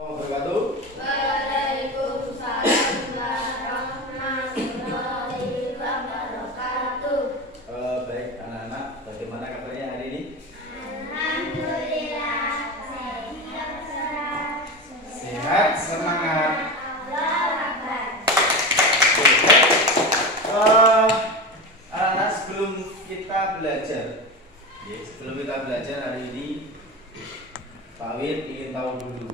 Wabarakatuh. Waalaikumsalam warahmatullahi wabarakatuh. Baik anak-anak, bagaimana kabarnya hari ini? Alhamdulillah Sehat, semangat. Allahu Akbar. Anak-anak, sebelum kita belajar hari ini, Pak Wid ingin tahu dulu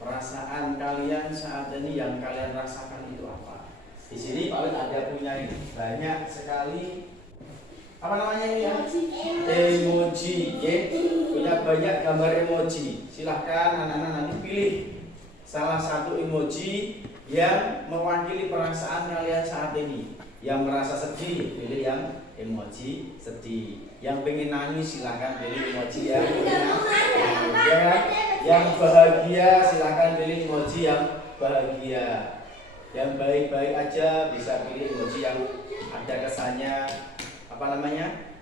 perasaan kalian saat ini yang kalian rasakan itu apa? Di sini Pak Wid ada punya ini banyak sekali apa namanya ini ya? Emoji, ya. Punya banyak gambar emoji. Silahkan anak-anak nanti pilih salah satu emoji yang mewakili perasaan kalian saat ini. Yang merasa sedih, pilih yang emoji sedih. Yang pengen nangis silahkan pilih emoji yang yang bahagia silahkan pilih emoji yang bahagia. Yang baik-baik aja bisa pilih emoji yang ada kesannya apa namanya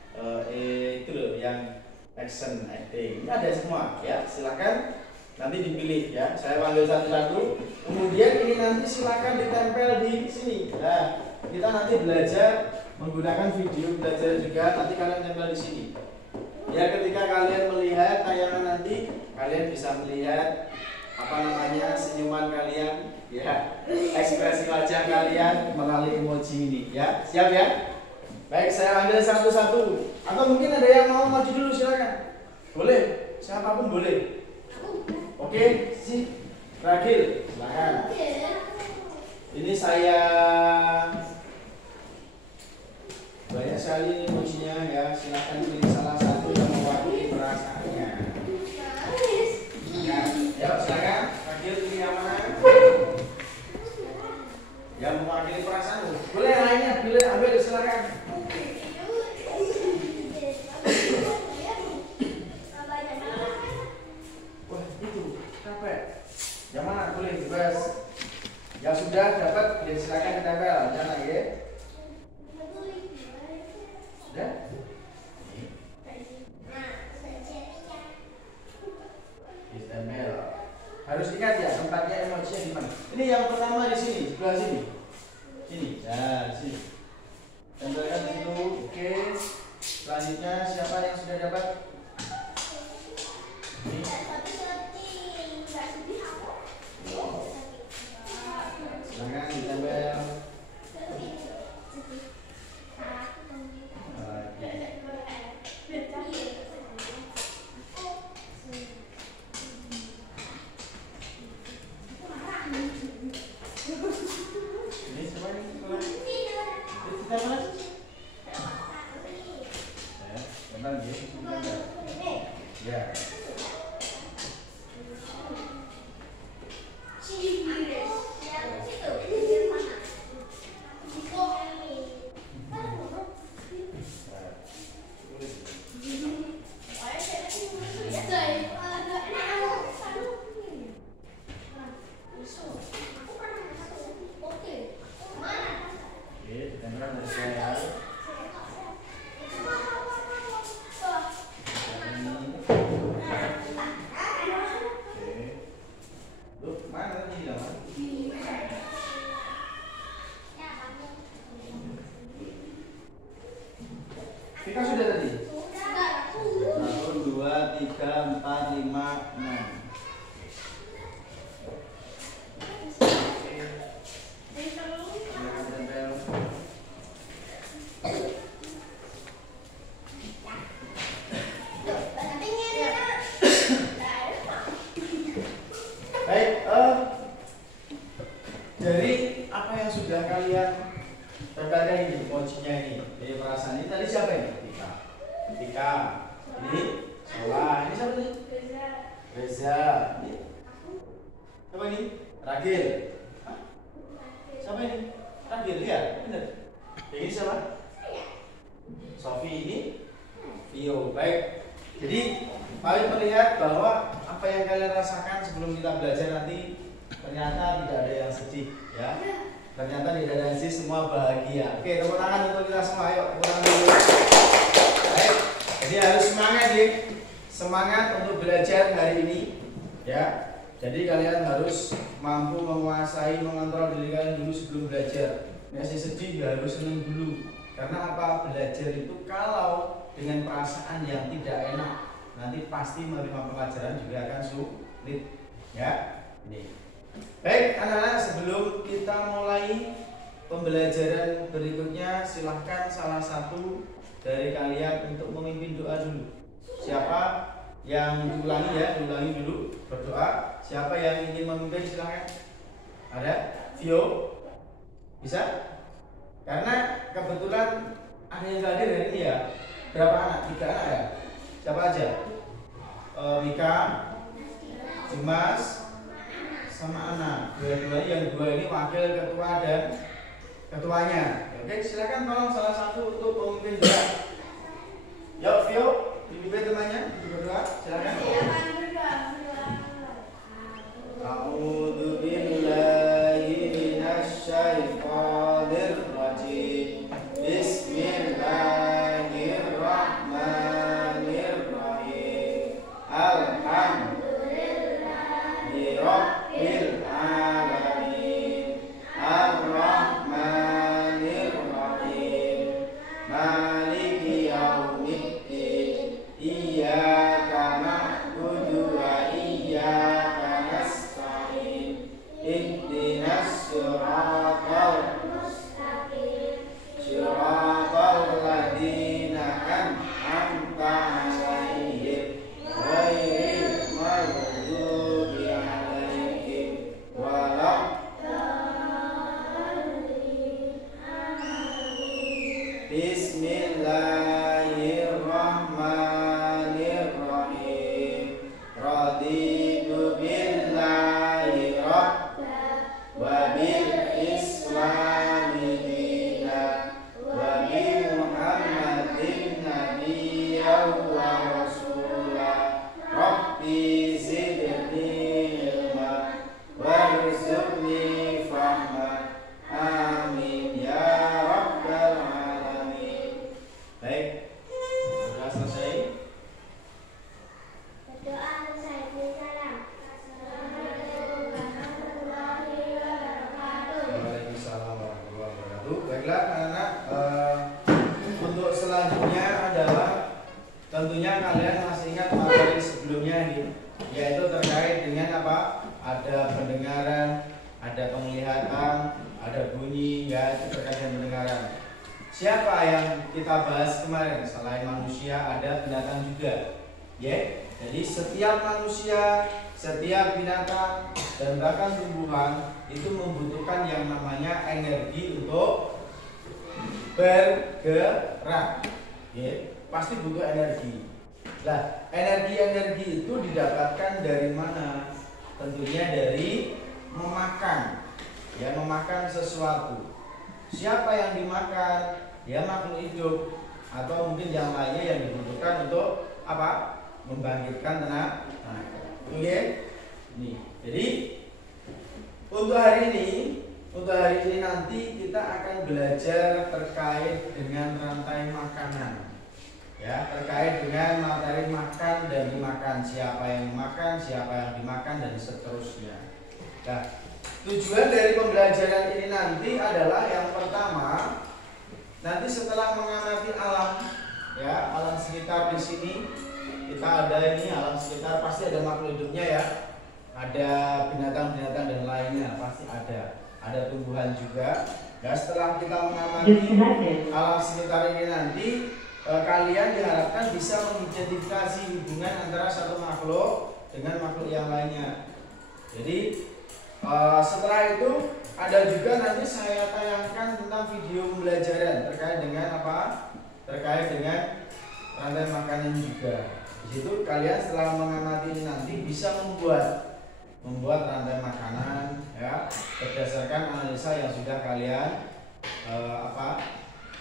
itu loh yang action acting. Ini ada semua ya, silahkan nanti dipilih ya. Saya panggil satu-satu. Kemudian ini nanti silahkan ditempel di sini. Nah, kita nanti belajar menggunakan video belajar juga, nanti kalian tempel di sini. Ya, ketika kalian melihat tayangan nanti, kalian bisa melihat apa namanya senyuman kalian, ya, ekspresi wajah kalian melalui emoji ini, ya. Siap ya? Baik, saya ambil satu-satu. Atau mungkin ada yang mau maju dulu, silakan. Boleh, siapapun boleh. Oke, si Ragil, silakan. Ini saya banyak sekali emojinya ya, silakan pilih salah satu yang mewakili perasaannya. Ya, silakan. Ragil pilih yang mana? Yang mewakili perasaanmu. Boleh yang lainnya, pilih ambil silakan. Wah, itu capek. Yang mana? Boleh bebas. Yang sudah dapat, ya silakan ditempel. Jangan ya. Sudah? Ditempel. Harus ingat ya tempatnya emojinya di mana. Ini yang pertama di sini, sebelah sini. Sini, ya, di sini. Tempelkan di situ. Oke. Selanjutnya siapa yang sudah dapat? Ini. Silakan ditempel. Ini siapa ini? Kita mana? Benar ya. Kita sudah tadi? 1, 2, 3, 4, 5, 6. Baik, dari apa yang sudah kalian tempelkan ini, emojinya ini perasaan ini tadi siapa ini? Tika. Ini Sola. Ini siapa tadi? Reza. Ini siapa ini? Ragil. Hah? Siapa ini? Ragil, lihat, benar. Ini siapa? Sofi. Ini Vio. Baik. Jadi kalian melihat bahwa apa yang kalian rasakan sebelum kita belajar nanti ternyata tidak ada yang sedih, ya. Ternyata tidak ada yang sedih, semua bahagia. Oke, tepuk tangan untuk kita semua. Ayo, tepuk tangan dulu. Baik. Jadi harus semangat ya. Semangat untuk belajar hari ini, ya. Jadi kalian harus mampu menguasai, mengontrol diri kalian dulu sebelum belajar. Masih sedih ya harus senang dulu. Karena apa? Belajar itu kalau dengan perasaan yang tidak enak, nanti pasti menerima pelajaran juga akan sulit. Ya, ini. Baik, anak-anak, sebelum kita mulai pembelajaran berikutnya, silahkan salah satu dari kalian untuk memimpin doa dulu. Siapa yang diulangi ya, diulangi dulu berdoa. Siapa yang ingin memimpin silahkan. Ada? Vio? Bisa? Karena kebetulan ada yang hadir hari ini ya. Berapa anak? 3 anak ya? Siapa aja? Mika, Dimas, sama anak. Dua-duanya, yang 2 ini wakil ketua dan ketuanya. Oke, silakan tolong salah satu untuk memimpin doa. Yuk, Vio, dipimpin temannya, berdoa. Silakan. A'udzu billahi minasy syaithanir rajim. Bismillahirrahmanirrahim. Alhamdulillahi rabbil alamin. Ar-Rahmanir Rahim. Maliki yaumiddin. Iyyaka na'budu wa iyyaka nasta'in. Ihdinas siratal mustaqim. Siratal ladzina an'amta 'alaihim ghairil maghdubi 'alaihim waladdallin. Bismillahirrahmanirrahim. Raditu billahi rabban wa bil islami dinan wa bi Muhammadin nabiyyan wa rasulah. Rabbi zidni ilma warzuqni fahma. Amin ya rabbal alamin. Baik, sudah selesai. Berdoa selesai. Salam. Assalamualaikum warahmatullahi wabarakatuh. Waalaikumsalam warahmatullahi wabarakatuh. Baiklah anak-anak, untuk selanjutnya adalah tentunya kalian masih ingat materi sebelumnya ini, yaitu terkait dengan apa? Ada pendengaran, ada penglihatan, ada bunyi, ya itu terkait dengan pendengaran. Siapa yang kita bahas kemarin? Selain manusia ada binatang juga. Ya, jadi setiap manusia, setiap binatang dan bahkan tumbuhan itu membutuhkan yang namanya energi untuk bergerak. Ya, pasti butuh energi. Nah, energi-energi itu didapatkan dari mana? Tentunya dari memakan. Ya, memakan sesuatu. Siapa yang dimakan? Ya makhluk hidup atau mungkin yang lainnya yang dibutuhkan untuk apa? Membangkitkan tenaga. Oke? Nih. Jadi untuk hari ini nanti kita akan belajar terkait dengan rantai makanan. Ya, terkait dengan materi makan dan dimakan, siapa yang makan, siapa yang dimakan dan seterusnya. Nah, tujuan dari pembelajaran ini nanti adalah yang pertama, nanti setelah mengamati alam, ya alam sekitar di sini kita ada ini alam sekitar pasti ada makhluk hidupnya ya, ada binatang-binatang dan lainnya pasti ada tumbuhan juga. Ya setelah kita mengamati alam sekitar ini nanti kalian diharapkan bisa mengidentifikasi hubungan antara satu makhluk dengan makhluk yang lainnya. Jadi setelah itu ada juga nanti saya tayangkan tentang video pembelajaran terkait dengan apa? Terkait dengan rantai makanan juga. Di situ kalian setelah mengamati ini nanti bisa membuat rantai makanan ya berdasarkan analisa yang sudah kalian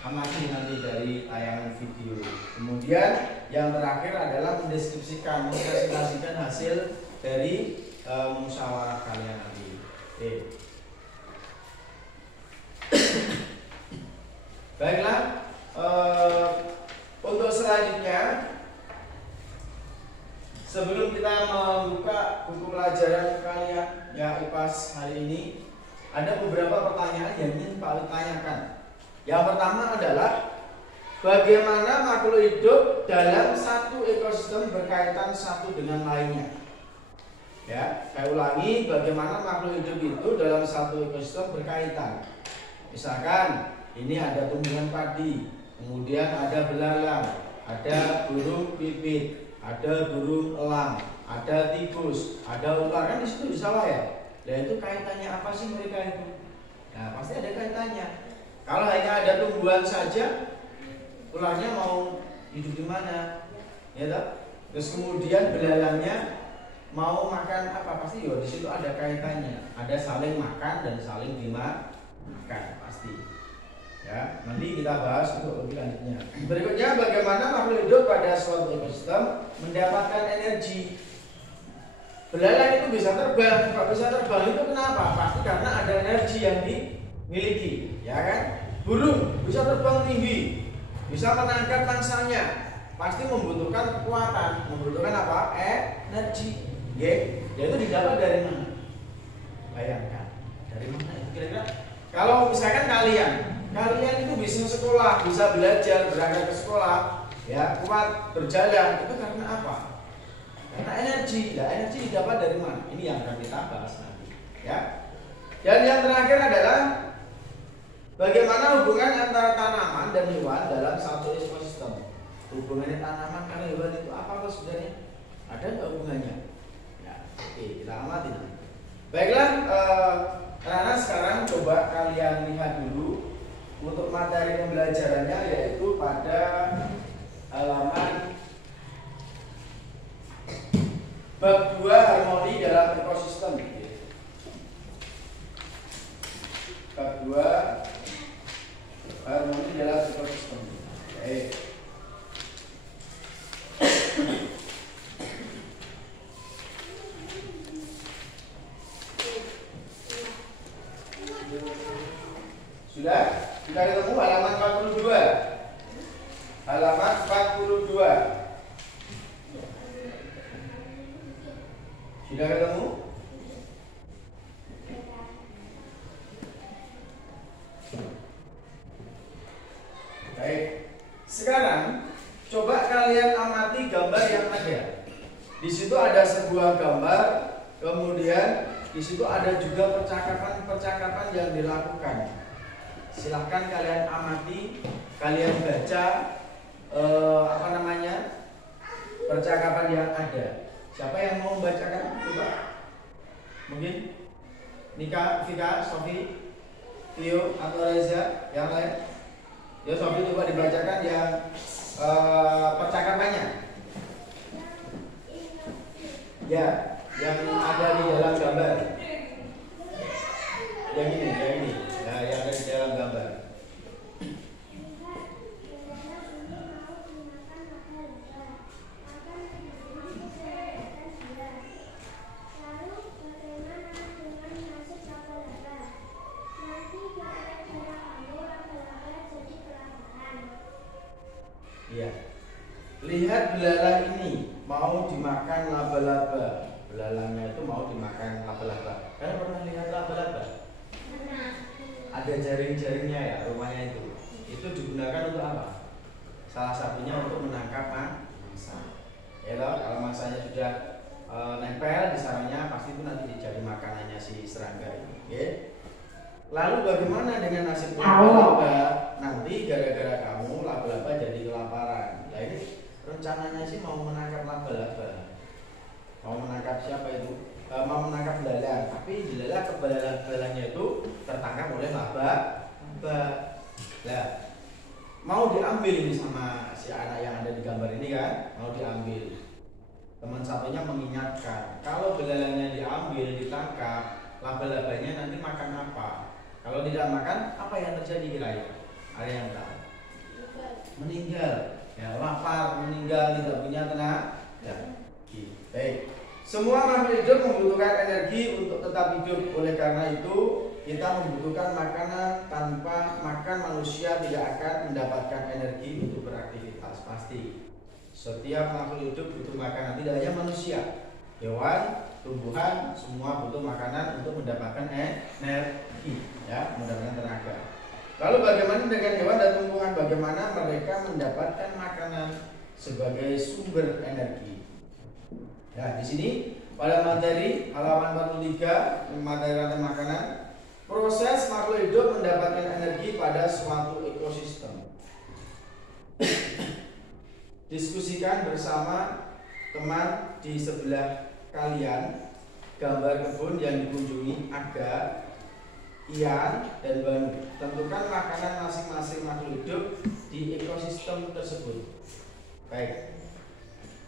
amati nanti dari tayangan video. Kemudian yang terakhir adalah mendeskripsikan, mempresentasikan hasil dari musyawarah kalian nanti. Baiklah, untuk selanjutnya sebelum kita membuka buku pelajaran kalian ya IPAS hari ini, ada beberapa pertanyaan yang ingin Pak Ali tanyakan. Yang pertama adalah bagaimana makhluk hidup dalam satu ekosistem berkaitan satu dengan lainnya. Ya, saya ulangi, bagaimana makhluk hidup itu dalam satu ekosistem berkaitan. Misalkan ini ada tumbuhan padi, kemudian ada belalang, ada burung pipit, ada burung elang, ada tikus, ada ular, kan di situ bisa lah ya. Dan itu kaitannya apa sih mereka itu? Nah, pasti ada kaitannya. Kalau hanya ada tumbuhan saja, ularnya mau hidup di mana? Ya toh? Terus kemudian belalangnya mau makan apa? Pasti ya di situ ada kaitannya. Ada saling makan dan saling dimakan pasti. Ya, nanti kita bahas untuk lebih lanjutnya. Berikutnya bagaimana makhluk hidup pada suatu ekosistem mendapatkan energi. Belalang itu bisa terbang. Kalau bisa terbang itu kenapa? Pasti karena ada energi yang dimiliki, ya kan? Burung bisa terbang tinggi, bisa menangkap mangsanya, pasti membutuhkan kekuatan, membutuhkan apa? Energi. Yaitu didapat dari mana? Bayangkan, dari mana itu kira-kira? Kalau misalkan kalian itu bisa sekolah, bisa belajar, berangkat ke sekolah, ya kuat berjalan, itu karena apa? Karena energi. Nah, energi didapat dari mana? Ini yang akan kita bahas nanti, ya. Dan yang terakhir adalah bagaimana hubungan antara tanaman dan hewan dalam satu ekosistem. Hubungannya tanaman dan hewan itu apa kok sebenarnya? Ada nggak hubungannya? Ya, oke, kita amati nanti. Baiklah, anak-anak sekarang coba kalian lihat dulu untuk materi pembelajarannya, yaitu pada halaman bab 2 harmoni dalam ekosistem. Bab 2 harmoni dalam ekosistem. Oke. Sudah ketemu halaman 42. Halaman 42. Sudah ketemu? Baik. Sekarang coba kalian amati gambar yang ada. Di situ ada sebuah gambar, kemudian di situ ada juga percakapan-percakapan yang dilakukan. Silahkan kalian amati, kalian baca percakapan yang ada. Siapa yang mau membacakan? Coba. Mungkin Nika, Vika, Sofi, Tio, atau Reza, yang lain. Ya, Sofi coba dibacakan yang percakapannya. Ya, yang ada di dalam gambar. Yang ini. Nah, yang ada di dalam gambar. Iya. Lihat belalang ini mau dimakan laba-laba. Belalangnya itu mau dimakan laba-laba. Kalian pernah lihat laba-laba? Pernah. Ada jaring-jaringnya ya, rumahnya itu. Itu digunakan untuk apa? Salah satunya untuk menangkap mangsa. Ya loh, kalau mangsanya sudah nempel di sarangnya, pasti itu nanti jadi makanannya si serangga ini. Okay? Lalu bagaimana dengan nasib laba-laba? Nanti gara-gara kamu laba-laba jadi kelaparan. Nah ini rencananya sih mau menangkap laba-laba. Mau menangkap siapa itu? Mau menangkap belalang. Tapi belalangnya itu tertangkap oleh laba-laba. Nah, mau diambil ini sama si anak yang ada di gambar ini kan? Mau diambil. Teman satunya mengingatkan, kalau belalangnya diambil, ditangkap, laba-labanya nanti makan apa? Kalau tidak makan, apa yang terjadi kira-kira? Ada yang tahu? Meninggal. Ya, lapar, meninggal, tidak punya tenaga. Ya. Baik. Semua makhluk hidup membutuhkan energi untuk tetap hidup. Oleh karena itu, kita membutuhkan makanan. Tanpa makan, manusia tidak akan mendapatkan energi untuk beraktivitas. Pasti. Setiap makhluk hidup butuh makanan, tidak hanya manusia, hewan, tumbuhan, semua butuh makanan untuk mendapatkan energi, ya, mendapatkan tenaga. Lalu bagaimana dengan hewan dan tumbuhan? Bagaimana mereka mendapatkan makanan sebagai sumber energi? Nah, di sini pada materi halaman 43, materi rantai makanan, proses makhluk hidup mendapatkan energi pada suatu ekosistem. Diskusikan bersama teman di sebelah kalian gambar kebun yang dikunjungi Aga, Ian, dan Banu. Tentukan makanan masing-masing makhluk hidup di ekosistem tersebut. Baik.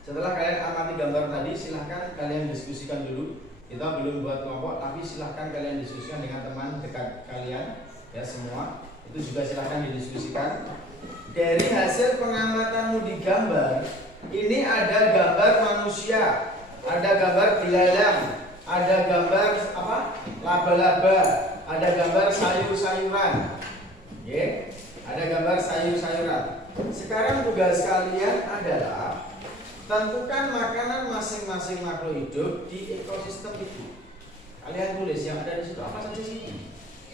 Setelah kalian amati gambar tadi, silahkan kalian diskusikan dulu. Kita belum buat kelompok, tapi silahkan kalian diskusikan dengan teman dekat kalian, ya semua. Itu juga silahkan didiskusikan. Dari hasil pengamatanmu di gambar, ini ada gambar manusia, ada gambar belalang, ada gambar apa? Laba-laba, ada gambar sayur-sayuran. Oke, ada gambar sayur-sayuran. Sekarang tugas kalian adalah tentukan makanan masing-masing makhluk hidup di ekosistem itu. Kalian tulis yang ada di situ apa saja sih?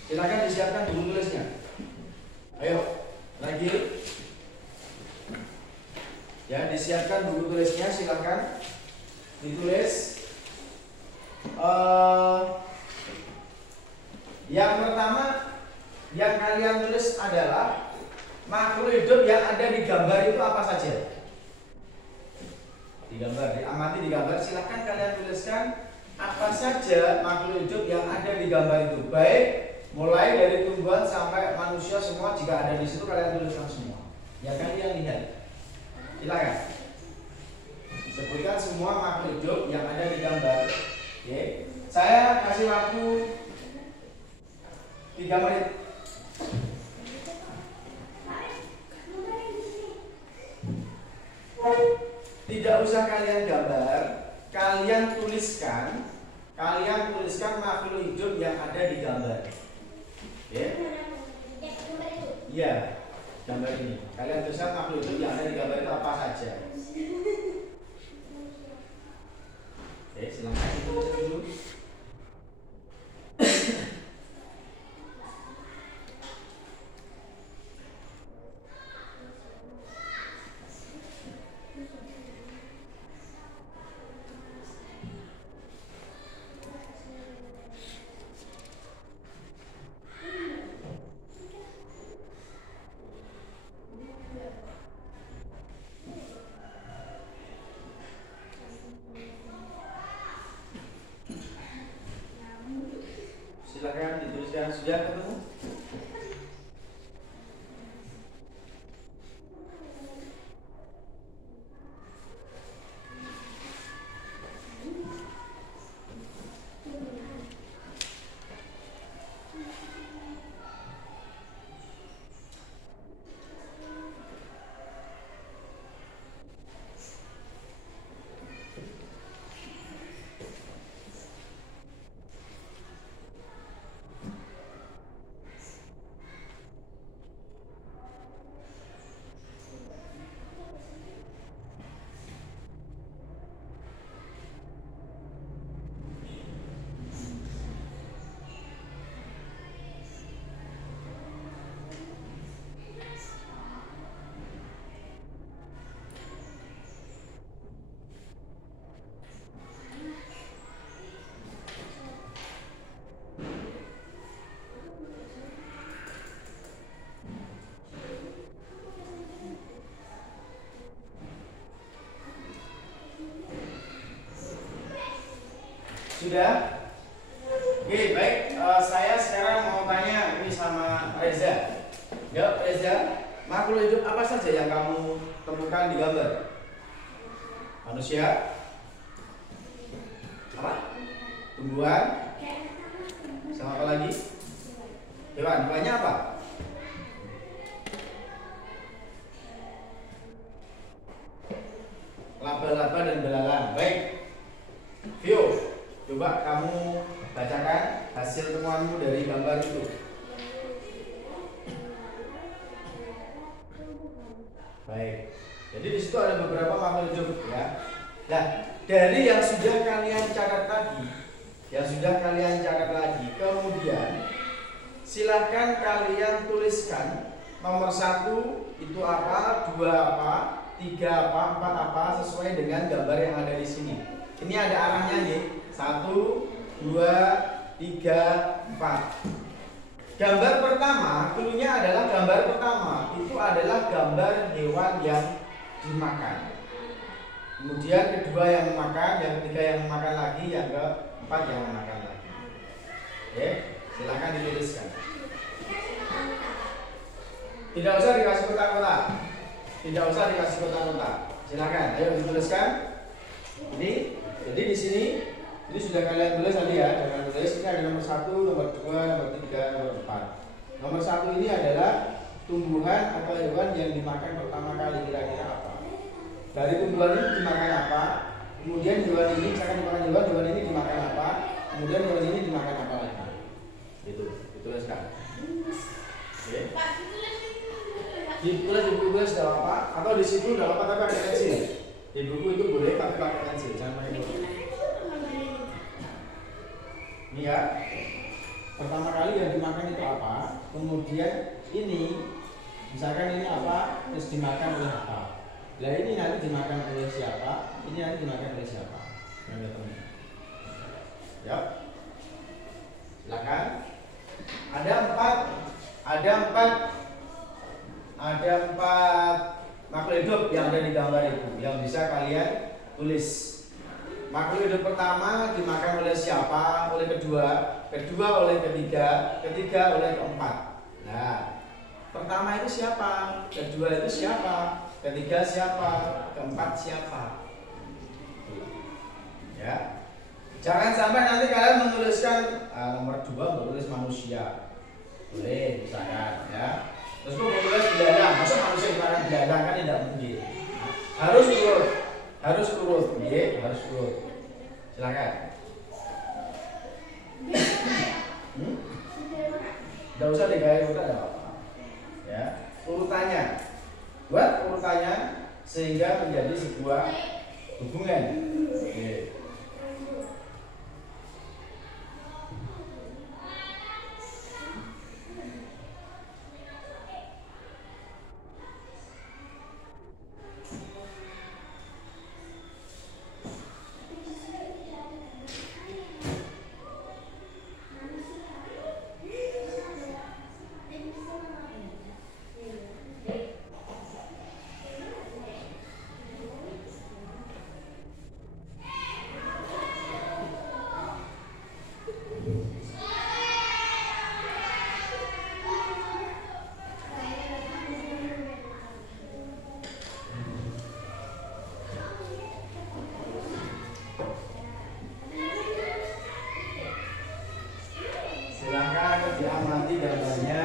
Silakan disiapkan buku tulisnya. Ayo, lagi. Ya, disiapkan buku tulisnya, silakan ditulis. Yang pertama yang kalian tulis adalah makhluk hidup yang ada di gambar itu apa saja? Di gambar, diamati di gambar, silahkan kalian tuliskan apa saja makhluk hidup yang ada di gambar itu, baik mulai dari tumbuhan sampai manusia, semua jika ada di situ kalian tuliskan semua. Ya, kalian lihat. Silakan sebutkan semua makhluk hidup yang ada di gambar. Oke, saya kasih waktu 3 menit. Tidak usah kalian gambar, kalian tuliskan makhluk hidup yang ada di gambar. Oke? Iya, gambar ini. Kalian tuliskan makhluk hidup yang ada di gambar itu apa saja. Oke, silakan ditulis dulu. Silakan dituliskan. Sudah ketemu? Sudah? Oke, baik. Saya sekarang mau tanya ini sama Reza. Ya, Reza, makhluk hidup apa saja yang kamu temukan di gambar? Manusia? Apa? Tumbuhan? Sama apa lagi? Hewan. Hewannya apa? Laba-laba dan belalang. Baik. Vio, coba kamu bacakan hasil temuanmu dari gambar itu. Baik. Jadi di situ ada beberapa makhluk hidup ya. Nah, dari yang sudah kalian catat tadi, kemudian silahkan kalian tuliskan nomor 1 itu apa, 2 apa, 3 apa, 4 apa sesuai dengan gambar yang ada di sini. Ini ada arahnya nih. 1, 2, 3, 4. Gambar pertama, cluenya adalah gambar pertama itu adalah gambar hewan yang dimakan. Kemudian kedua yang memakan, yang ketiga yang memakan lagi, yang keempat yang memakan lagi. Oke, silakan dituliskan. Tidak usah dikasih kotak-kotak. Silakan, ayo dituliskan. Ini, jadi di sini ini sudah kalian tulis tadi ya, jangan tulis. Ini ada nomor 1, nomor 2, nomor 3, nomor 4. Nomor 1 ini adalah tumbuhan atau hewan yang dimakan pertama kali, kira-kira apa? Dari tumbuhan ini dimakan apa? Kemudian hewan ini, misalkan dimakan hewan ini dimakan apa? Kemudian hewan ini dimakan apa lagi? Itu, dituliskan. Oke. Ditulis di buku sudah apa? Atau di situ sudah apa tapi pakai pensil. Di buku itu boleh tapi pakai pensil, jangan pakai buku. Ini ya. Pertama kali yang dimakan itu apa? Kemudian ini, misalkan ini apa? Terus dimakan oleh apa? Nah ini nanti dimakan oleh siapa? Ini nanti dimakan oleh siapa? Ya. Silakan. Ada empat makhluk hidup yang ada di gambar itu yang bisa kalian tulis. Makhluk hidup pertama dimakan oleh siapa? Oleh kedua oleh ketiga oleh keempat. Nah, pertama itu siapa? Kedua itu siapa? Ketiga siapa? Keempat siapa? Ya. Jangan sampai nanti kalian menuliskan nomor 2 menulis manusia. Boleh, misalkan ya. Terus menulis belanda, masa manusia dimakan belanda kan tidak mungkin. Harus urut, harus urut. Silakan. Tidak usah digaya udah ada apa-apa. Ya, urutannya. Buat urutannya sehingga menjadi sebuah hubungan. Oke. Diamati gambarnya.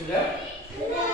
Sudah? Sudah.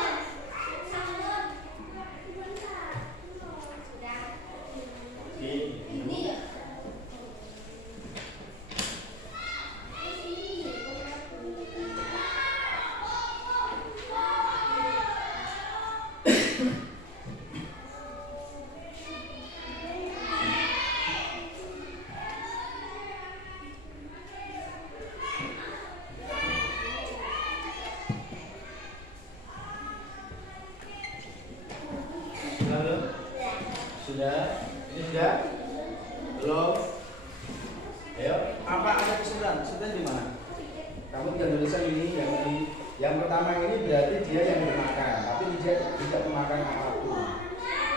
apa ada kesulitan? Kesulitan di mana? Kamu tinggal tulisan ini yang pertama ini berarti dia yang dimakan, tapi dia tidak memakan apapun.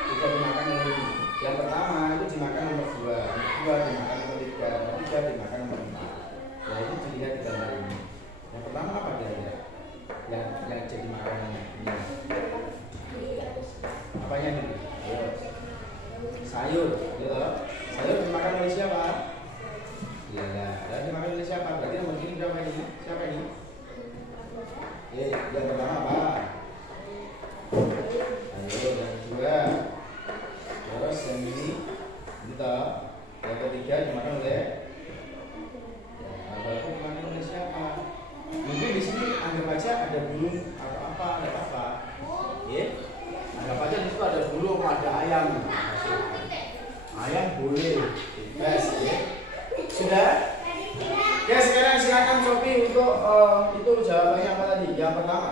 Tidak dimakan nomor ini. Yang pertama itu dimakan nomor 2, nomor 2 dimakan nomor 3, nomor 3 dimakan nomor 4. Ya itu dilihat di gambar ini. Yang pertama apa kira-kira? Yang jadi makanannya. Ini. Apanya ini? Ayo. Sayur, gitu. Sayur dimakan oleh siapa? Iya, dan dimakan oleh siapa? Berarti nomor ini berapa ini? Siapa ini? Yang pertama apa? Ayo, yang kedua. Terus yang ini, gitu. Yang ketiga dimakan oleh. Ya, berarti dimakan oleh siapa? Mungkin di sini anggap aja ada burung atau apa, ada apa? Ya, anggap aja di situ ada burung, ada ayam. Ayam boleh, bebas, ya. Sudah? Ya sekarang silakan Sophie untuk itu jawabannya apa tadi? Yang pertama.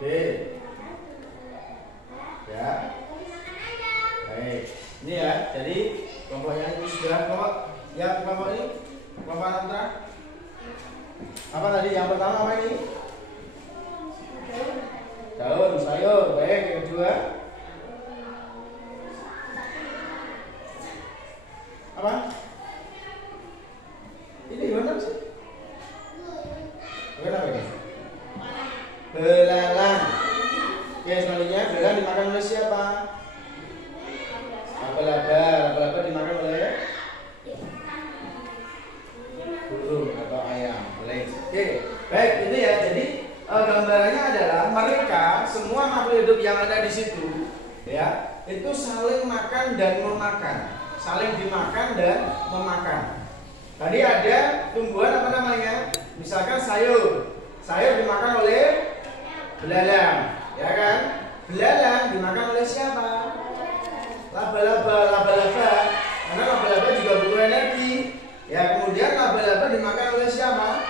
Oke. Ya. Baik. Ini ya. Jadi kelompoknya ini sudah kelompok. Ya kelompok ini. Kelompok anak putra. Apa tadi? Yang pertama apa ini? Daun, sayur. Baik. Yang kedua. Apa? Ini gimana sih? Bukan apa ini? Belalang. Oke, selanjutnya belalang dimakan oleh siapa? Laba-laba. Laba-laba dimakan oleh burung atau ayam. Oke, baik ini ya. Jadi gambarannya adalah mereka semua makhluk hidup yang ada di situ, ya, itu saling makan dan memakan. Saling dimakan dan memakan. Tadi ada tumbuhan apa namanya? Misalkan sayur. Sayur dimakan oleh belalang, ya kan? Belalang dimakan oleh siapa? Laba-laba. Laba-laba. Karena laba-laba juga butuh energi. Ya, kemudian laba-laba dimakan oleh siapa?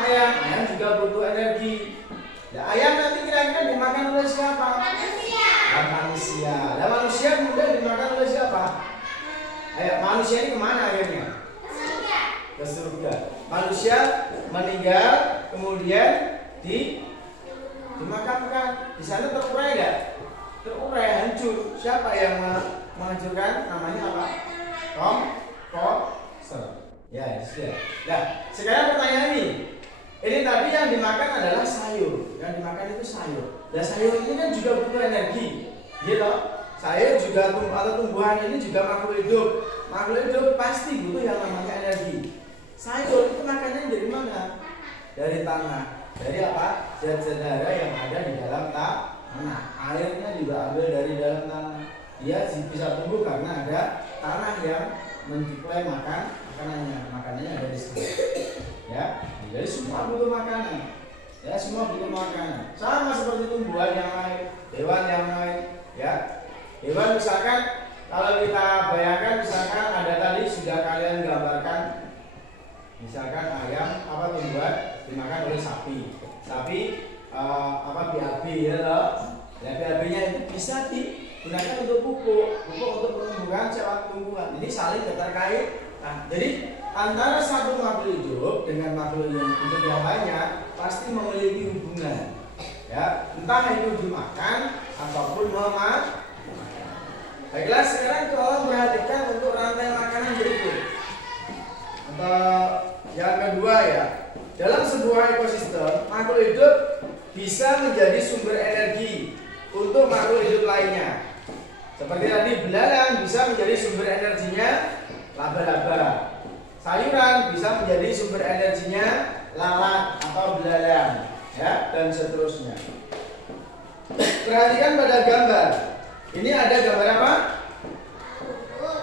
Ayam. Ayam juga butuh energi. Nah, ayam nanti kira-kira dimakan oleh siapa? Manusia. Nah, manusia kemudian dimakan oleh siapa? Ayo, manusia ini kemana akhirnya? Ke surga. Manusia meninggal, kemudian dimakamkan. Di sana terurai nggak? Terurai, hancur. Siapa yang menghancurkan? Namanya apa? Komposter. Ya, sudah. Nah, sekarang pertanyaan ini. Ini tadi yang dimakan adalah sayur. Yang dimakan itu sayur. Nah, sayur ini kan juga butuh energi, gitu. Sayur juga atau tumbuhan ini juga makhluk hidup. Makhluk hidup pasti butuh yang namanya energi. Sayur itu makannya dari mana? Dari tanah. Dari apa? Zat-zat hara yang ada di dalam tanah. Airnya juga ambil dari dalam tanah. Dia bisa tumbuh karena ada tanah yang mensuplai makanannya. Makanannya ada di situ. Ya, jadi semua butuh makanan. Ya, semua butuh makanan. Sama seperti tumbuhan yang lain, hewan yang lain. Ya. Hewan misalkan kalau kita bayangkan misalkan ada tadi sudah kalian gambarkan misalkan ayam apa tumbuhan dimakan oleh sapi. Sapi BAB ya loh. Ya BAB-nya itu bisa digunakan untuk pupuk untuk penumbuhan sewa tumbuhan. Ini saling terkait. Nah, jadi antara satu makhluk hidup dengan makhluk yang hidup yang lainnya pasti memiliki hubungan. Ya, entah itu dimakan ataupun memakan. Baiklah, sekarang tolong perhatikan untuk rantai makanan berikut. Atau yang kedua ya, dalam sebuah ekosistem, makhluk hidup bisa menjadi sumber energi untuk makhluk hidup lainnya. Seperti tadi belalang bisa menjadi sumber energinya laba-laba. Sayuran bisa menjadi sumber energinya lalat atau belalang, ya, dan seterusnya. Perhatikan pada gambar. Ini ada gambar apa?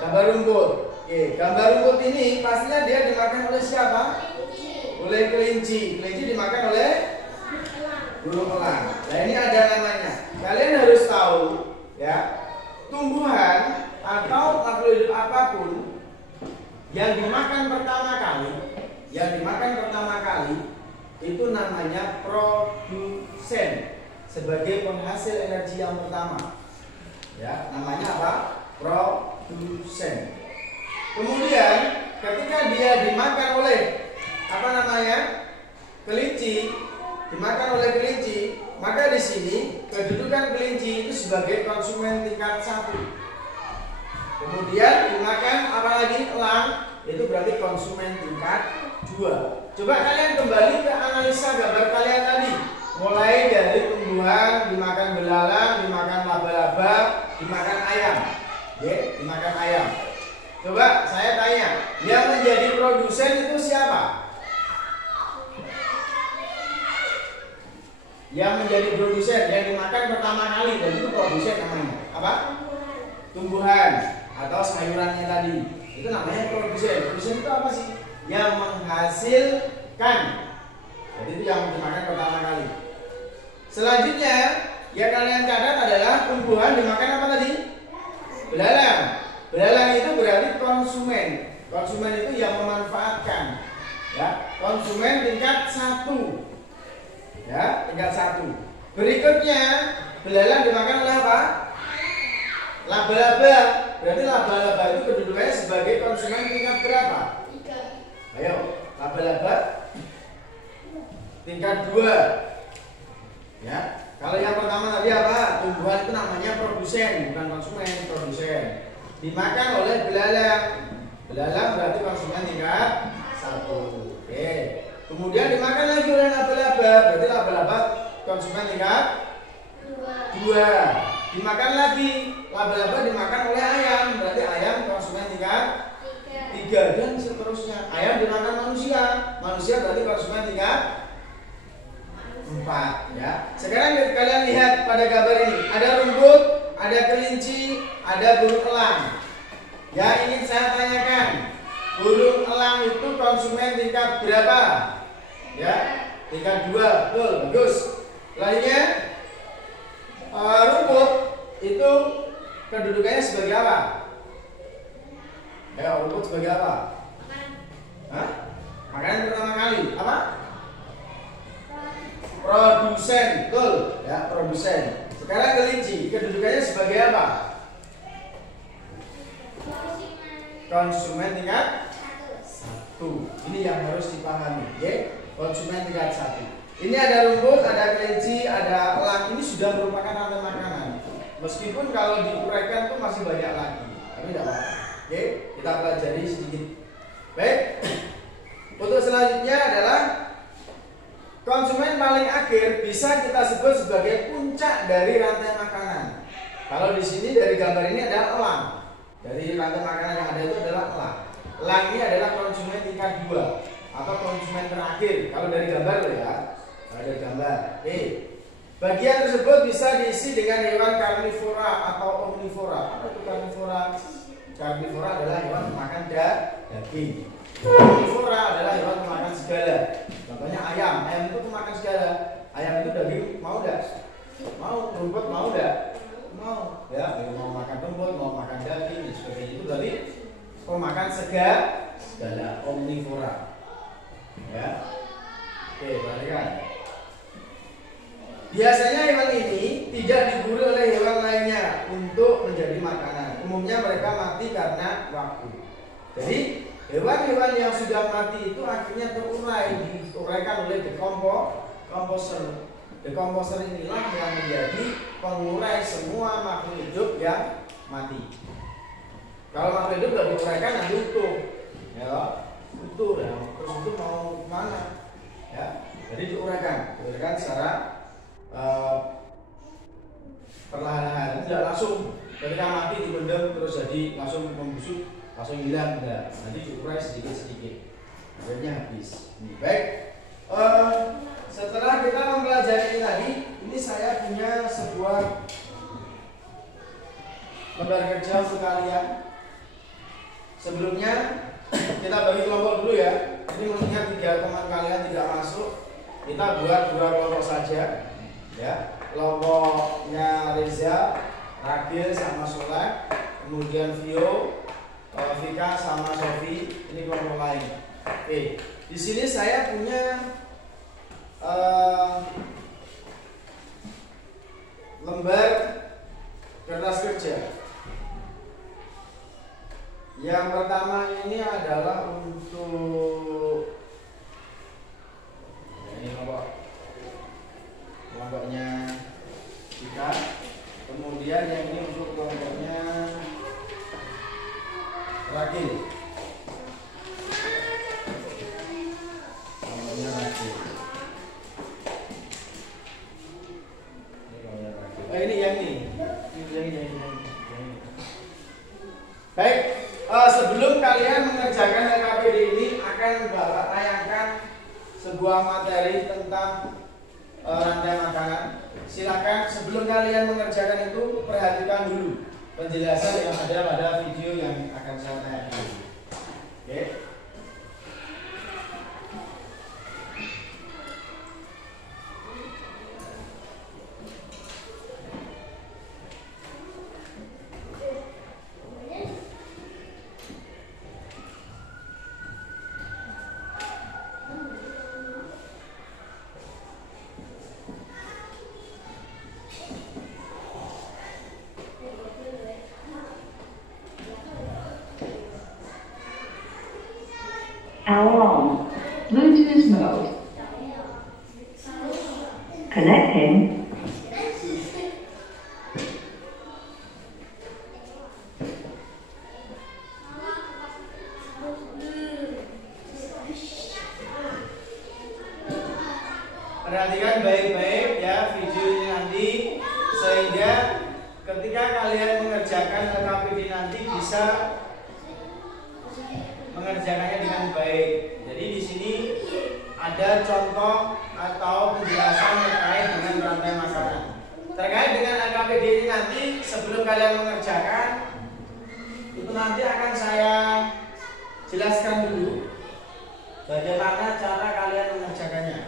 Gambar rumput. Oke, gambar rumput ini pastinya dia dimakan oleh siapa? Oleh kelinci. Kelinci dimakan oleh burung elang. Nah, ini ada namanya. Kalian harus tahu, ya, tumbuhan atau makhluk hidup apapun yang dimakan pertama kali, itu namanya produsen sebagai penghasil energi yang pertama. Ya, namanya apa? produsen. Kemudian ketika dia dimakan oleh kelinci, maka di sini kedudukan kelinci itu sebagai konsumen tingkat 1. Kemudian dimakan apalagi elang, itu berarti konsumen tingkat 2. Coba kalian kembali ke analisa gambar kalian tadi. Mulai dari tumbuhan dimakan belalang, dimakan laba-laba, dimakan ayam. Dimakan ayam. Coba saya tanya, yang menjadi produsen itu siapa? Yang menjadi produsen, yang dimakan pertama kali, dan itu produsen namanya apa? Tumbuhan atau sayurannya tadi. Itu namanya produsen. Produsen itu apa sih? Yang menghasilkan. Jadi itu yang dimakan pertama kali. Selanjutnya yang kalian catat adalah tumbuhan dimakan apa tadi? Belalang. Belalang itu berarti konsumen. Konsumen itu yang memanfaatkan. Ya, konsumen tingkat 1. Ya, tingkat 1. Berikutnya belalang dimakan oleh apa? Laba-laba. Berarti laba-laba itu kedudukannya sebagai konsumen tingkat berapa? 3. Ayo, laba-laba tingkat 2. Ya, kalau yang pertama tadi apa? Tumbuhan itu namanya produsen, bukan konsumen, produsen. Dimakan oleh belalang. Belalang berarti konsumen tingkat 1. Oke. Kemudian dimakan lagi oleh laba-laba, berarti laba-laba konsumen tingkat 2. Dimakan lagi, laba-laba dimakan oleh ayam, berarti ayam konsumen tingkat 3 dan seterusnya. Ayam dimakan manusia, manusia berarti konsumen tingkat 4. Ya. Sekarang kalian lihat pada gambar ini, ada rumput, ada kelinci, ada burung elang. Yang ingin saya tanyakan, burung elang itu konsumen tingkat berapa? Ya, tingkat 2, betul, bagus. Lainnya, rumput itu kedudukannya sebagai apa? Ya, rumput sebagai apa? Makanan pertama kali, apa? Produsen, betul, ya, produsen. Sekarang kelinci, kedudukannya sebagai apa? Konsumen tingkat 1. Ini yang harus dipahami, ya. Konsumen tingkat 1. Ini ada rumput, ada kelinci, ada elang. Ini sudah merupakan rantai makanan. Meskipun kalau diuraikan itu masih banyak lagi, tapi tidak apa-apa. Oke, kita pelajari sedikit. Baik. Untuk selanjutnya adalah konsumen paling akhir bisa kita sebut sebagai puncak dari rantai makanan. Kalau di sini dari gambar ini adalah elang. Dari rantai makanan yang ada itu adalah elang. Elang ini adalah konsumen tingkat 2 atau konsumen terakhir. Kalau dari gambar ya, dari gambar. Bagian tersebut bisa diisi dengan hewan karnivora atau omnivora. Apa itu karnivora? Karnivora adalah hewan pemakan daging. Omnivora adalah hewan pemakan segala. Contohnya ayam. Ayam itu pemakan segala. Ayam itu daging mau enggak? Mau. Rumput mau enggak? Mau. Ya, mau makan rumput, mau makan daging dan sebagainya. Itu berarti pemakan segala, omnivora. Ya. Oke, perhatikan. Biasanya hewan ini tidak diburu oleh hewan lainnya untuk menjadi makanan. Umumnya mereka mati karena waktu. Jadi hewan-hewan yang sudah mati itu akhirnya diuraikan oleh decomposer. Decomposer inilah yang menjadi pengurai semua makhluk hidup yang mati. Kalau makhluk hidup tidak diuraikan nanti utuh, ya, utuh ya. Terus itu mau kemana? Ya, jadi diuraikan secara perlahan-lahan, tidak langsung ketika mati dipendam terus jadi langsung membusuk, langsung hilang, tidak. Nanti diurai sedikit-sedikit, akhirnya habis. Baik, setelah kita mempelajari ini tadi, ini saya punya sebuah lembar kerja untuk kalian. Sebelumnya kita bagi kelompok dulu ya. Ini mengingat 3 teman kalian tidak masuk, kita buat 2 kelompok saja. Ya, kelompoknya Reza, Ragil sama Soleh, kemudian Vio, Vika sama Sofi, ini kelompok lain. Oke, di sini saya punya lembar kertas kerja. Yang pertama ini adalah untuk ini kelompoknya kita. Kemudian yang ini untuk kelompoknya Ragil. Kelompoknya Ragil. Ini yang ini. Baik, sebelum kalian mengerjakan LKPD ini akan Bapak tayangkan sebuah materi tentang rantai makanan. Silakan sebelum kalian mengerjakan itu perhatikan dulu penjelasan yang ada pada video yang akan saya tayangkan. Oke. Power on. Bluetooth mode. Connecting. Perhatikan baik-baik ya videonya nanti, sehingga ketika kalian mengerjakan LKPD nanti bisa mengerjakannya dengan baik. Jadi di sini ada contoh atau penjelasan terkait dengan rantai makanan. Terkait dengan LKPD ini nanti sebelum kalian mengerjakan itu nanti akan saya jelaskan dulu bagaimana cara kalian mengerjakannya.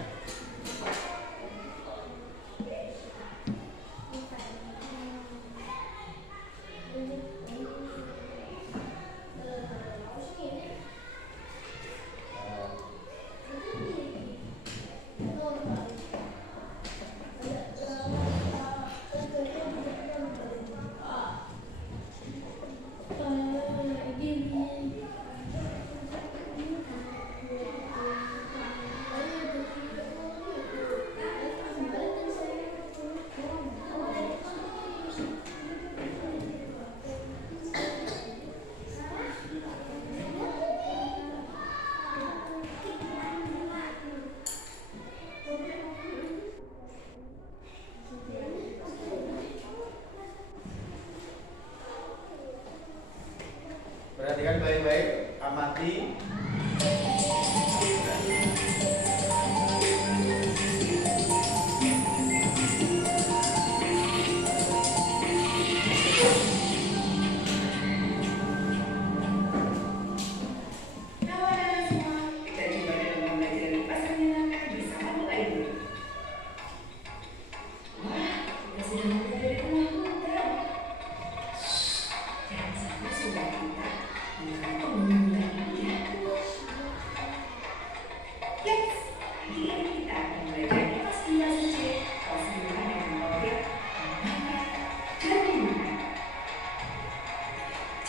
Perhatikan baik-baik, amati.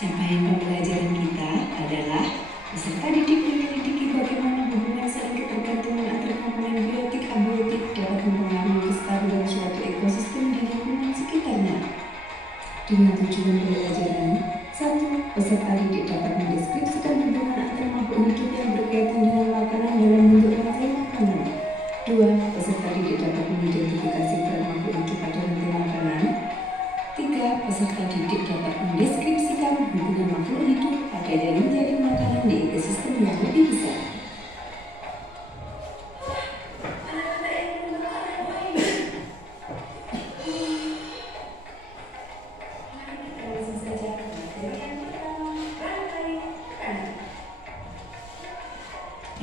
Capaian pembelajaran kita adalah peserta didik menyelidiki bagaimana hubungan saling ketergantungan antar komponen biotik abiotik dapat mempengaruhi kestabilan suatu ekosistem dan lingkungan sekitarnya. Dengan tujuan pembelajaran, 1. Peserta didik dapat mendeskripsikan hubungan antar makhluk hidup yang berkaitan dengan makanan dalam bentuk rantai makanan. 2. Peserta didik dapat mengidentifikasi peran makhluk hidup pada rantai makanan. 3. Peserta didik dapat mendeskripsikan hubungan makhluk hidup pada jaring-jaring makanan di ekosistem yang lebih besar.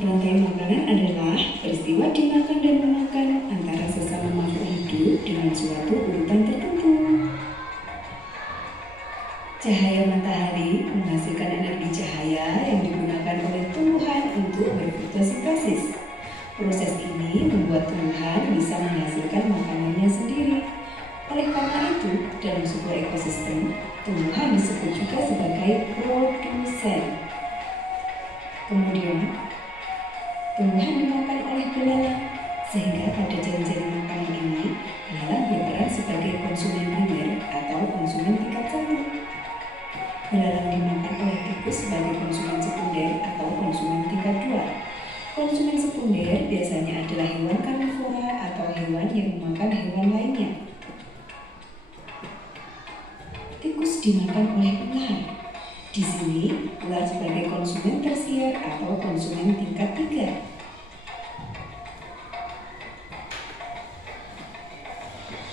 Rantai makanan adalah peristiwa dimakan dan memakan antara sesama makhluk hidup dengan suatu urutan tertentu. Cahaya matahari menghasilkan energi cahaya yang digunakan oleh tumbuhan untuk berfotosintesis. Proses ini membuat tumbuhan bisa menghasilkan makanannya sendiri. Oleh karena itu, dalam sebuah ekosistem, Tumbuhan disebut juga sebagai produsen. Kemudian, tumbuhan dimakan oleh belalang, sehingga pada jaring-jaring makanan ini, belalang berperan sebagai konsumen primer atau konsumen tingkat 1. Belalang dimakan oleh tikus sebagai konsumen sekunder atau konsumen tingkat 2. Konsumen sekunder biasanya adalah hewan karnivora atau hewan yang memakan hewan lainnya. Tikus dimakan oleh ular. Di sini, ular sebagai konsumen tersier atau konsumen tingkat 3.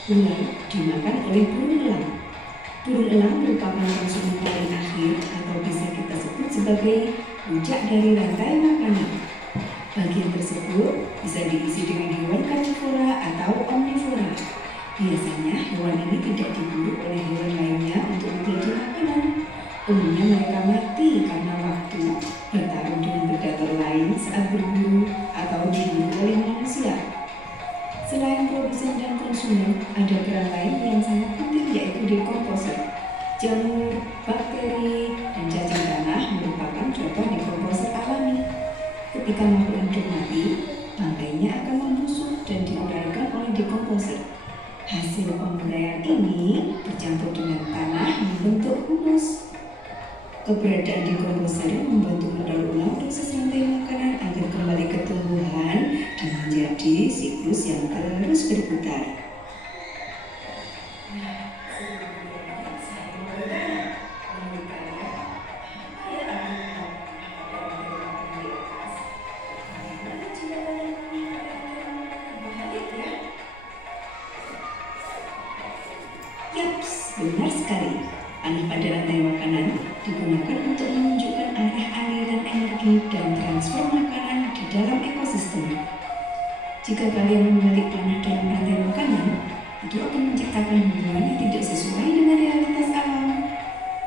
Ular dimakan oleh burung elang. Burung elang merupakan konsumen paling akhir atau bisa kita sebut sebagai puncak dari rantai makanan. Bagian tersebut bisa diisi dengan hewan karnivora atau omnivora. Biasanya hewan ini tidak diburu oleh hewan lainnya untuk menjadi makanan. Umumnya mereka mati karena waktu, bertarung dengan predator lain saat berburu atau diburu oleh manusia. Selain produsen dan konsumen, ada peran lain yang sangat penting yaitu dekomposer. Jamur, bakteri, dan cacing tanah merupakan contoh dekomposer alami. Ketika makhluk hidup mati, bangkainya akan membusuk dan diuraikan oleh dekomposer. Hasil penguraian ini bercampur dengan tanah membentuk humus. Keberadaan dekomposer membantu mendaur ulang proses rantai makanan agar kembali ke tumbuhan dan menjadi siklus yang terus berputar. Yaps, benar sekali. Panah pada rantai makanan digunakan untuk menunjukkan arah aliran energi dan transfer makanan di dalam ekosistem. Jika kalian membalik panah dalam rantai makanan, itu akan menciptakan hubungan yang tidak sesuai dengan realitas alam.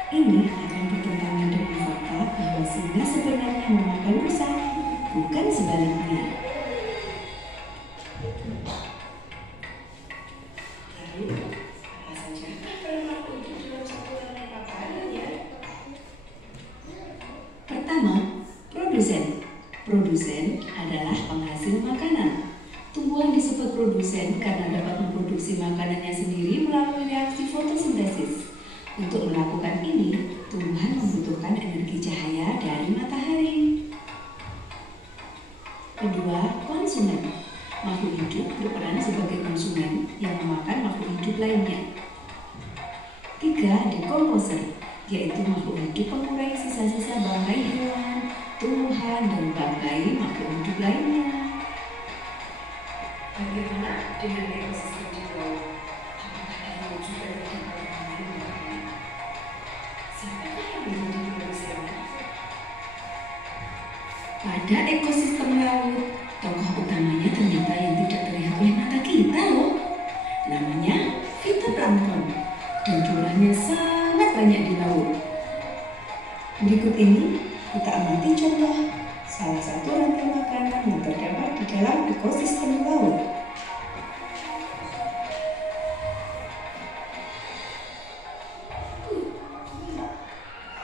Ini akan bertentangan dengan fakta bahwa singa sebenarnya memakan rusa, bukan sebaliknya. Pertama, produsen. Produsen adalah penghasil makanan. Tumbuhan disebut produsen karena dapat memproduksi makanannya sendiri melalui reaksi fotosintesis. Untuk melakukan ini, tumbuhan membutuhkan energi cahaya dari matahari. Kedua, konsumen. Makhluk hidup berperan sebagai konsumen yang memakan makhluk hidup lainnya. Tiga, dekomposer, yaitu makhluk hidup pengurai sisa-sisa bangkai hewan, tumbuhan, dan bangkai makhluk hidup lainnya. Bagaimana dengan ekosistem di laut? Apakah laut juga terdapat makanan? Siapakah yang menjadi produsennya? Pada ekosistem laut, tokoh utamanya ternyata yang tidak terlihat oleh mata kita loh. Namanya fitoplankton dan jumlahnya sangat banyak di laut. Berikut ini kita amati contoh salah satu rantai makanan yang terdapat di dalam ekosistem laut.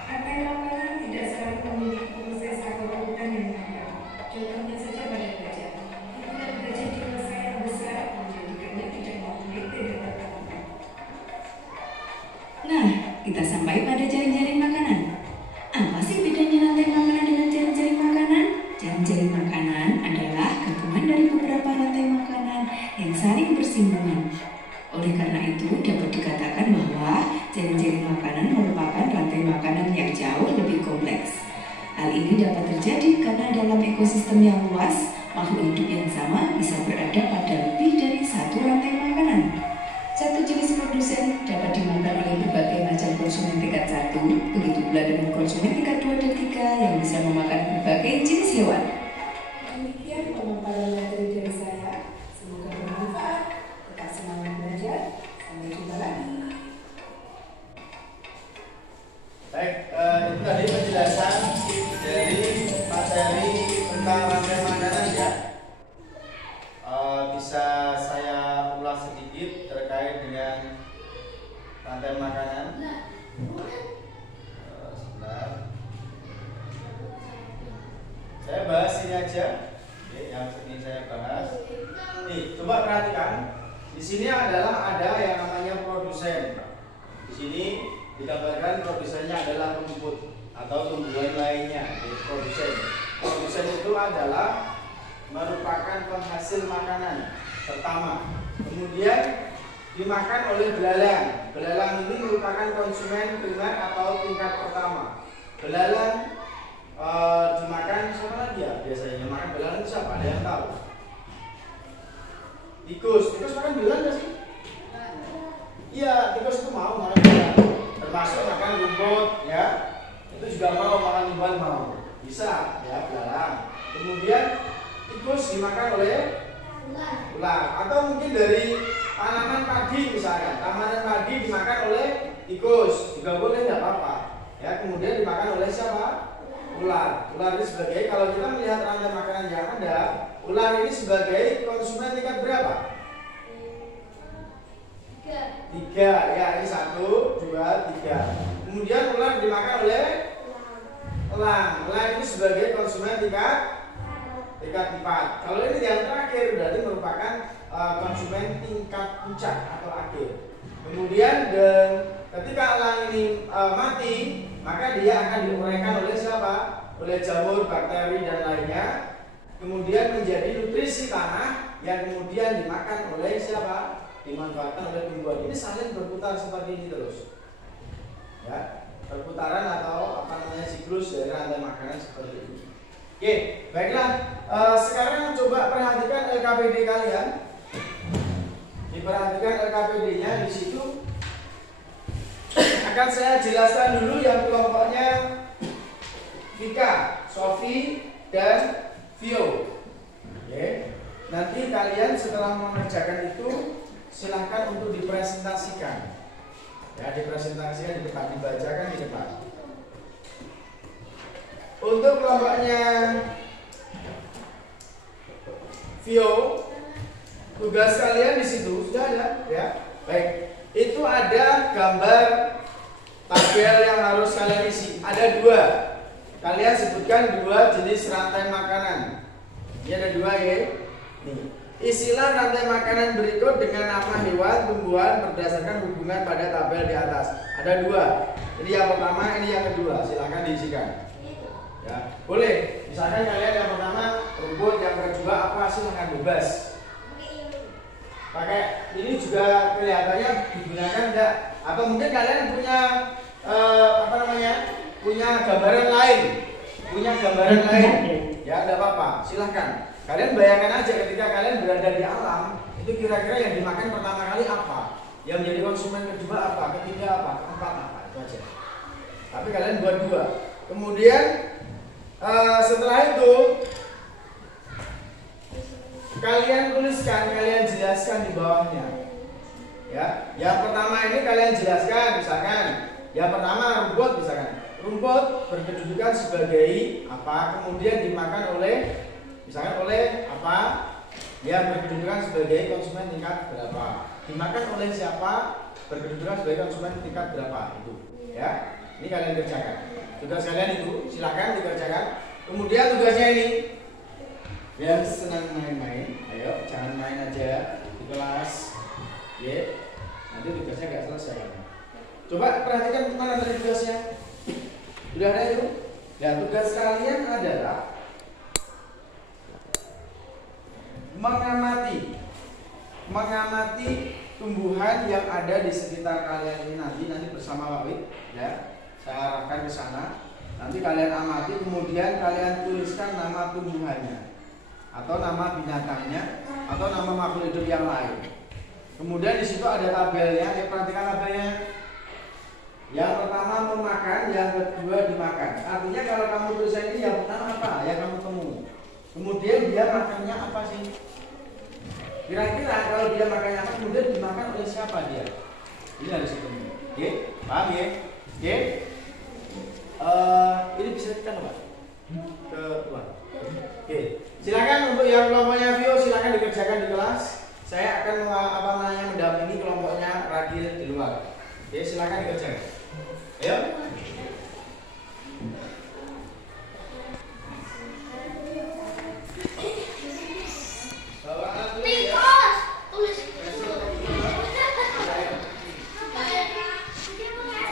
Rantai makanan tidak selalu memiliki proses atau urutan yang ada. Contohnya saja pada gajah. Ukuran gajah dewasa yang besar menjadikannya tidak mempunyai tenda tertentu. Nah, kita sampai pada jaring-jaring makanan. Apa sih bedanya rantai makanan dengan jaring-jaring makanan? Jaring-jaring makanan adalah gabungan dari beberapa rantai makanan yang saling bersinggungan. Oleh karena itu, dapat dikatakan bahwa jaring-jaring makanan merupakan rantai makanan yang jauh lebih kompleks. Hal ini dapat terjadi karena dalam ekosistem yang luas, makhluk hidup yang sama bisa berada pada lebih dari satu rantai makanan. Satu jenis produsen dapat dimakan oleh berbagai macam konsumen tingkat 1, begitu pula dengan konsumen tingkat 2 dan 3 yang bisa memakan berbagai jenis hewan. Demikian pemaparan materi dari saya. Semoga bermanfaat. Tetap semangat belajar. Sampai jumpa lagi. Baik, itu tadi penjelasan dari materi tentang rantai makanan ya. Bisa saya ulas sedikit terkait dengan rantai makanan. aja. Oke, yang ingin saya bahas. Nih, coba perhatikan. Di sini adalah ada yang namanya produsen. Di sini digambarkan produsennya adalah rumput atau tumbuhan lainnya. Jadi produsen. Produsen itu adalah merupakan penghasil makanan pertama. Kemudian dimakan oleh belalang. Belalang ini merupakan konsumen primer atau tingkat pertama. Belalang dimakan siapa lagi ya? Biasanya makan belalang itu siapa? Ada yang tahu? Tikus. Tikus makan belalang nggak sih? Iya, tikus itu mau makan belalang. Termasuk makan rumput, ya. Itu juga mau makan tumbuhan mau. Bisa, ya belalang. Kemudian tikus dimakan oleh ular. Atau mungkin dari tanaman padi misalkan. Tanaman padi dimakan oleh tikus. Juga boleh, nggak apa-apa. Ya, kemudian dimakan oleh siapa? Ular. Ular ini sebagai, kalau kita melihat rantai makanan yang ada, ular ini sebagai konsumen tingkat berapa? 3. Ya, ini 1, 2, 3. Kemudian ular dimakan oleh elang. Elang ini sebagai konsumen tingkat 4. Kalau ini yang terakhir berarti merupakan konsumen tingkat puncak atau akhir. Kemudian ketika elang ini mati, maka dia akan diuraikan oleh siapa? Oleh jamur, bakteri dan lainnya. Kemudian menjadi nutrisi tanah yang kemudian dimakan oleh siapa? Dimanfaatkan oleh tumbuhan. Ini saling berputar seperti ini terus. Ya, perputaran atau siklus dari rantai makanan seperti ini. Oke, baiklah. Sekarang coba perhatikan LKPD kalian. Diperhatikan LKPD-nya di situ. Akan saya jelaskan dulu yang kelompoknya Vika, Sofi, dan Vio. Oke. Nanti kalian setelah mengerjakan itu silahkan untuk dipresentasikan. Ya, dipresentasikan di depan, dibacakan di depan. Untuk kelompoknya Vio, tugas kalian di situ sudah ada, ya. Baik. Itu ada gambar tabel yang harus kalian isi. Ada 2. Kalian sebutkan 2 jenis rantai makanan. Ini ada 2 ya. Nih. Isilah rantai makanan berikut dengan nama hewan, tumbuhan berdasarkan hubungan pada tabel di atas. Ada 2. Ini yang pertama, ini yang kedua. Silahkan diisikan. Ya, boleh. Misalkan kalian yang pertama rumput, yang kedua apa, silahkan bebas. Pakai ini juga kelihatannya digunakan enggak? Atau mungkin kalian punya punya gambaran lain, ya enggak apa-apa, silahkan. Kalian bayangkan aja ketika kalian berada di alam, itu kira-kira yang dimakan pertama kali apa? Yang menjadi konsumen kedua apa? Ketiga apa? Keempat apa? Itu aja. Tapi kalian buat 2. Kemudian setelah itu kalian tuliskan, kalian jelaskan di bawahnya. Ya, yang pertama ini kalian jelaskan, misalkan yang pertama rumput, misalkan rumput berkedudukan sebagai apa, kemudian dimakan oleh misalkan oleh apa, yang berkedudukan sebagai konsumen tingkat berapa, dimakan oleh siapa, berkedudukan sebagai konsumen tingkat berapa, itu ya. Ini kalian kerjakan. Tugas kalian itu silakan dikerjakan. Kemudian tugasnya ini, yang senang main-main, ayo jangan main aja di kelas, ya. Nanti tugasnya nggak selesai. Coba perhatikan mana tadi tugasnya. Sudah ada itu? Ya, tugas kalian adalah mengamati tumbuhan yang ada di sekitar kalian ini nanti bersama Wawit, ya. Saya arahkan ke sana. Nanti kalian amati, kemudian kalian tuliskan nama tumbuhannya, atau nama binatangnya, atau nama makhluk hidup yang lain. Kemudian di situ ada tabelnya. Perhatikan tabelnya. Yang pertama memakan, yang kedua dimakan. Artinya kalau kamu tulis ini yang pertama apa? Yang kamu temui. Kemudian dia makannya apa sih? Kira-kira kalau dia makannya apa, kemudian dimakan oleh siapa dia? Ini harus ditemui. Oke, paham ya? Oke. Ini bisa kita Pak? Ke luar. Oke. Silakan untuk yang kelompoknya Vio, silakan dikerjakan di kelas. Saya akan mendampingi kelompoknya Radil di luar. Oke, silakan dikerjakan. Ayo.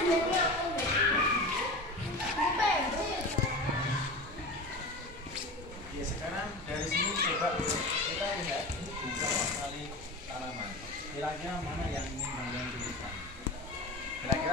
Ya sekarang dari sini coba kita lihat beberapa kali tanaman. Kira-kira mana yang